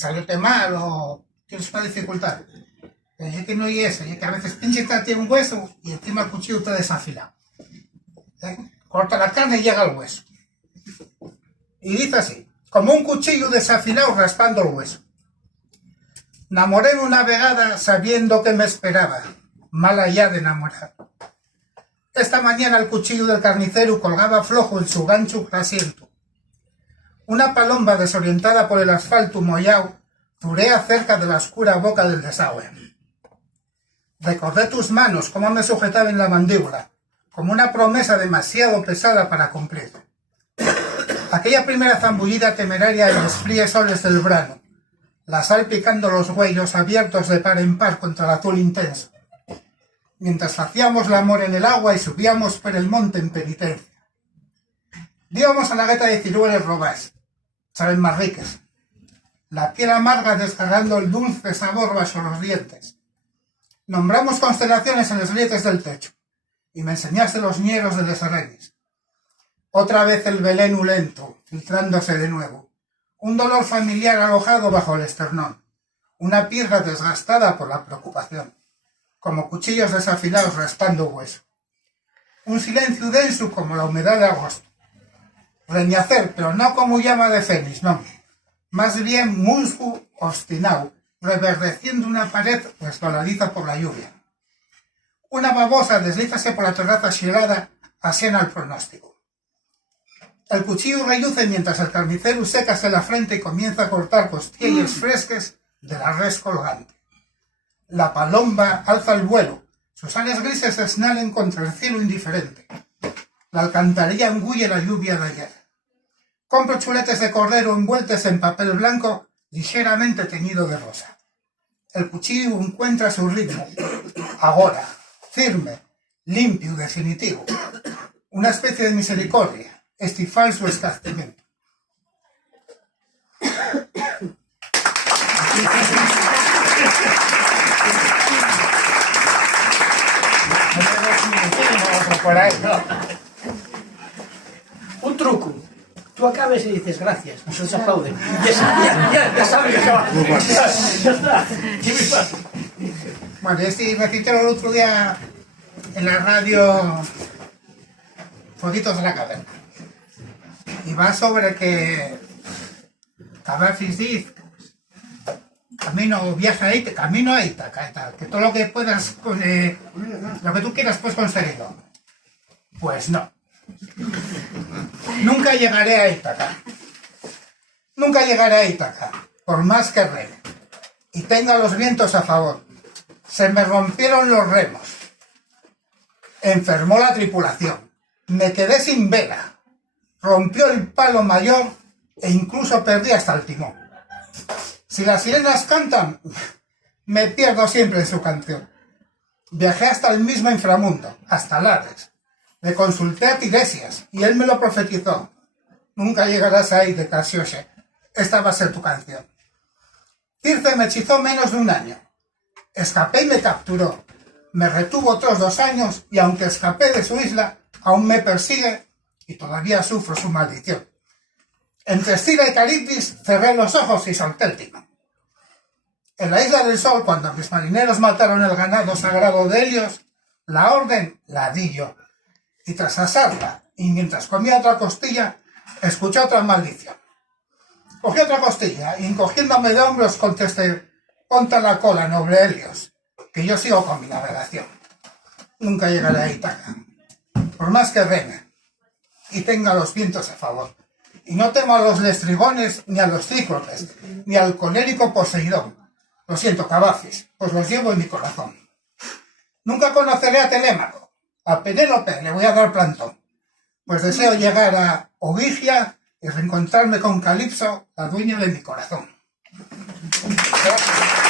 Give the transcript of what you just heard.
salióte mal o tienes una dificultad. Es que no hay eso, es que a veces pinchate un hueso y encima el cuchillo está desafilado. Corta la carne y llega al hueso. Y dice así, como un cuchillo desafilado raspando el hueso. Namoré una vegada sabiendo que me esperaba, mal allá de enamorar. Esta mañana el cuchillo del carnicero colgaba flojo en su gancho grasiento. Una palomba desorientada por el asfalto mollao turea cerca de la oscura boca del desagüe. Recordé tus manos, cómo me sujetaban la mandíbula, como una promesa demasiado pesada para cumplir. Aquella primera zambullida temeraria en los fríos soles del verano, la sal picando los huellos abiertos de par en par contra el azul intenso, mientras hacíamos el amor en el agua y subíamos por el monte en penitencia. Íbamos a la gueta de ciruelas robás, saben más ricas, la piel amarga desgarrando el dulce sabor bajo los dientes. Nombramos constelaciones en los grietes del techo, y me enseñaste los ñeros de los arrenes. Otra vez el veleno lento, filtrándose de nuevo. Un dolor familiar alojado bajo el esternón. Una piedra desgastada por la preocupación. Como cuchillos desafilados raspando hueso. Un silencio denso como la humedad de agosto. Reñacer, pero no como llama de fénix, no. Más bien musgo obstinado, reverdeciendo una pared resbaladiza por la lluvia. Una babosa deslízase por la terraza xerada, ajena al pronóstico. El cuchillo reluce mientras el carnicero sécase la frente y comienza a cortar costillas frescas de la res colgante. La palomba alza el vuelo, sus alas grises se esnalen contra el cielo indiferente. La alcantarilla engulle la lluvia de ayer. Compro chuletes de cordero envueltos en papel blanco ligeramente teñido de rosa. El cuchillo encuentra su ritmo, ahora, firme, limpio, definitivo. Una especie de misericordia. Este falso escarcimiento. Un truco. Tú acabes y dices gracias, entonces aplauden. Ya sabes que se va. Ya está. Bueno, este recitaron el otro día en la radio Fueguitos de la Caverna. Y va sobre que Cavafis dice viaja a Ítaca, camino a Ítaca, que todo lo que puedas, lo que tú quieras puedes conseguirlo. Pues no. Nunca llegaré a Ítaca. Nunca llegaré a Ítaca, por más que reme. Y tenga los vientos a favor. Se me rompieron los remos. Enfermó la tripulación. Me quedé sin vela. Rompió el palo mayor e incluso perdí hasta el timón. Si las sirenas cantan, me pierdo siempre en su canción. Viajé hasta el mismo inframundo, hasta el Hades. Le consulté a Tiresias y él me lo profetizó. Nunca llegarás ahí de Casiose. Esta va a ser tu canción. Circe me hechizó menos de un año. Escapé y me capturó. Me retuvo otros 2 años y aunque escapé de su isla, aún me persigue y todavía sufro su maldición. Entre Escira y Caribdis cerré los ojos y solté el timón. En la isla del sol, cuando mis marineros mataron el ganado sagrado de Helios, la orden la di yo. Y tras asarla, y mientras comía otra costilla, escuché otra maldición. Cogí otra costilla y encogiéndome de hombros contesté: ponte la cola, noble Helios, que yo sigo con mi navegación. Nunca llegaré a Ítaca, por más que reme y tenga los vientos a favor. Y no temo a los lestrigones, ni a los cíclopes, ni al colérico Poseidón. Lo siento, Cavafis, pues los llevo en mi corazón. Nunca conoceré a Telémaco. A Penélope le voy a dar plantón, pues deseo llegar a Ogygia y reencontrarme con Calipso, la dueña de mi corazón. Gracias.